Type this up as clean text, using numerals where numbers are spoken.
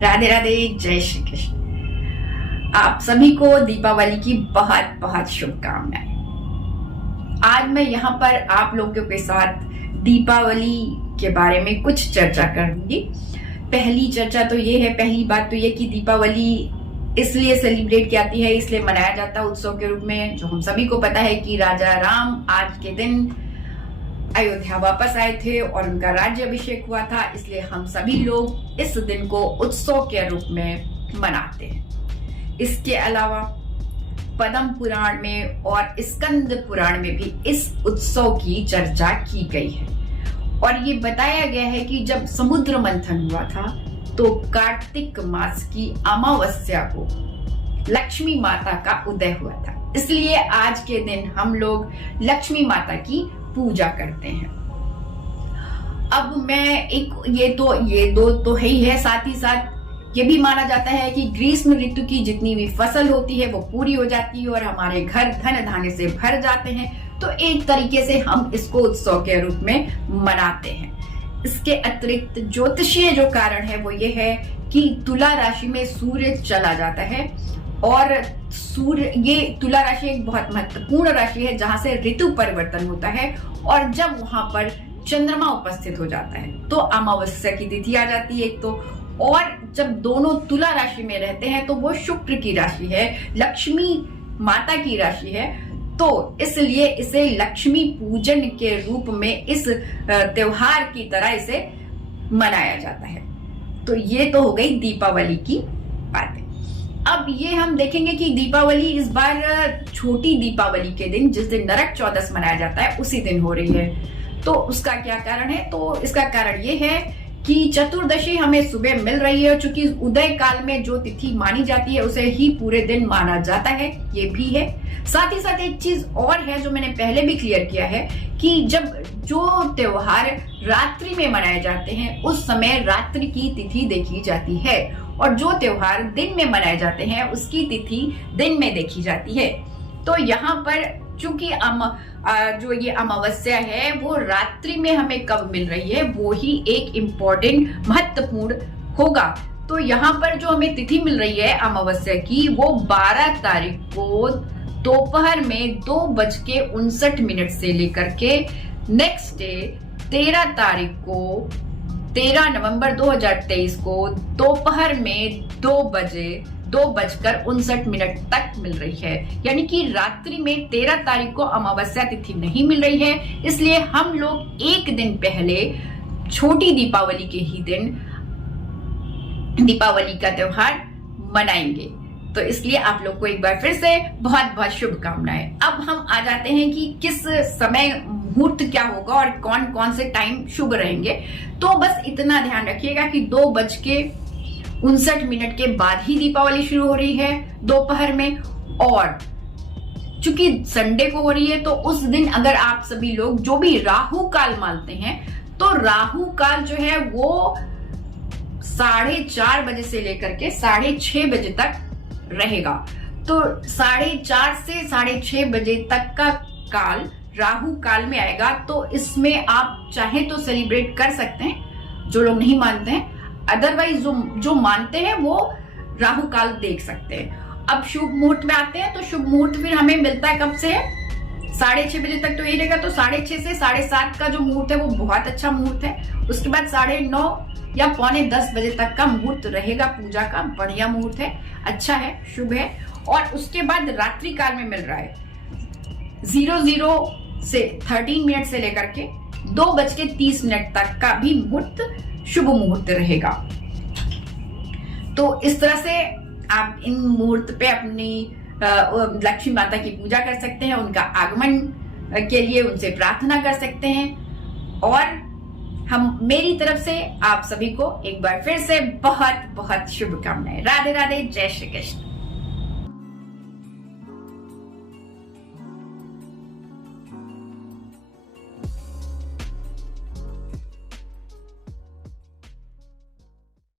राधे राधे, जय श्री कृष्ण। आप सभी को दीपावली की बहुत बहुत शुभकामनाएं। आज मैं यहाँ पर आप लोगों के साथ दीपावली के बारे में कुछ चर्चा करूंगी। पहली चर्चा तो ये है, पहली बात तो ये कि दीपावली इसलिए सेलिब्रेट की जाती है, इसलिए मनाया जाता है उत्सव के रूप में, जो हम सभी को पता है कि राजा राम आज के दिन अयोध्या वापस आए थे और उनका राज्य अभिषेक हुआ था, इसलिए हम सभी लोग इस दिन को उत्सव के रूप में मनाते हैं। इसके अलावा पद्म पुराण में और स्कंद पुराण में भी इस उत्सव की चर्चा की गई है और ये बताया गया है कि जब समुद्र मंथन हुआ था तो कार्तिक मास की अमावस्या को लक्ष्मी माता का उदय हुआ था, इसलिए आज के दिन हम लोग लक्ष्मी माता की पूजा करते हैं। अब मैं ये दो तो है ही है, साथ ही साथ ये भी माना जाता है कि ग्रीष्म ऋतु की जितनी भी फसल होती है वो पूरी हो जाती है और हमारे घर धन धान्य से भर जाते हैं, तो एक तरीके से हम इसको उत्सव के रूप में मनाते हैं। इसके अतिरिक्त ज्योतिषीय जो कारण है वो ये है कि तुला राशि में सूर्य चला जाता है और ये तुला राशि एक बहुत महत्वपूर्ण राशि है जहां से ऋतु परिवर्तन होता है और जब वहां पर चंद्रमा उपस्थित हो जाता है तो अमावस्या की तिथि आ जाती है एक तो, और जब दोनों तुला राशि में रहते हैं तो वो शुक्र की राशि है, लक्ष्मी माता की राशि है, तो इसलिए इसे लक्ष्मी पूजन के रूप में इस त्योहार की तरह इसे मनाया जाता है। तो ये तो हो गई दीपावली की बातें। अब ये हम देखेंगे कि दीपावली इस बार छोटी दीपावली के दिन, जिस दिन नरक चौदस मनाया जाता है, उसी दिन हो रही है। तो उसका क्या कारण है? तो इसका कारण ये है कि चतुर्दशी हमें सुबह मिल रही है, चूंकि उदय काल में जो तिथि मानी जाती है उसे ही पूरे दिन माना जाता है, ये भी है। साथ ही साथ एक चीज और है जो मैंने पहले भी क्लियर किया है कि जब जो त्योहार रात्रि में मनाए जाते हैं उस समय रात्रि की तिथि देखी जाती है और जो त्योहार दिन में मनाए जाते हैं उसकी तिथि दिन में देखी जाती है। तो यहाँ पर चूंकि जो ये अमावस्या है वो रात्रि में हमें कब मिल रही है वो ही एक इम्पोर्टेंट महत्वपूर्ण होगा। तो यहाँ पर जो हमें तिथि मिल रही है अमावस्या की वो 12 तारीख को दोपहर में 2:59 से लेकर के नेक्स्ट डे 13 तारीख को 13 नवंबर 2023 को दोपहर में 2:59 तक मिल रही है। यानी कि रात्रि में 13 तारीख को अमावस्या तिथि नहीं मिल रही है, इसलिए हम लोग एक दिन पहले छोटी दीपावली के ही दिन दीपावली का त्योहार मनाएंगे। तो इसलिए आप लोग को एक बार फिर से बहुत बहुत शुभकामनाएं। अब हम आ जाते हैं कि किस समय मुहूर्त क्या होगा और कौन कौन से टाइम शुभ रहेंगे। तो बस इतना ध्यान रखिएगा कि 2:59 के बाद ही दीपावली शुरू हो रही है दोपहर में, और चूंकि संडे को हो रही है तो उस दिन अगर आप सभी लोग जो भी राहु काल मानते हैं तो राहु काल जो है वो 4:30 बजे से लेकर के 6:30 बजे तक रहेगा। तो 4:30 से 6:30 बजे तक का काल राहु काल में आएगा। तो इसमें आप चाहे तो सेलिब्रेट कर सकते हैं जो लोग नहीं मानते हैं, अदरवाइज जो मानते हैं वो राहु काल देख सकते हैं। अब शुभ मुहूर्त में आते हैं तो शुभ मुहूर्त फिर हमें मिलता है कब से? 6:30 बजे तक तो यही रहेगा। तो 6:30 से 7:30 का जो मुहूर्त है वो बहुत अच्छा मुहूर्त है। उसके बाद 9:30 या 9:45 बजे तक का मुहूर्त रहेगा पूजा का, बढ़िया मुहूर्त है, अच्छा है, शुभ है। और उसके बाद रात्रि काल में मिल रहा है 00 से 13 से लेकर के 2:30 तक का भी मुहूर्त शुभ मुहूर्त रहेगा। तो इस तरह से आप इन मुहूर्त पे अपनी लक्ष्मी माता की पूजा कर सकते हैं, उनका आगमन के लिए उनसे प्रार्थना कर सकते हैं। और मेरी तरफ से आप सभी को एक बार फिर से बहुत बहुत शुभकामनाएं। राधे राधे, जय श्री कृष्ण।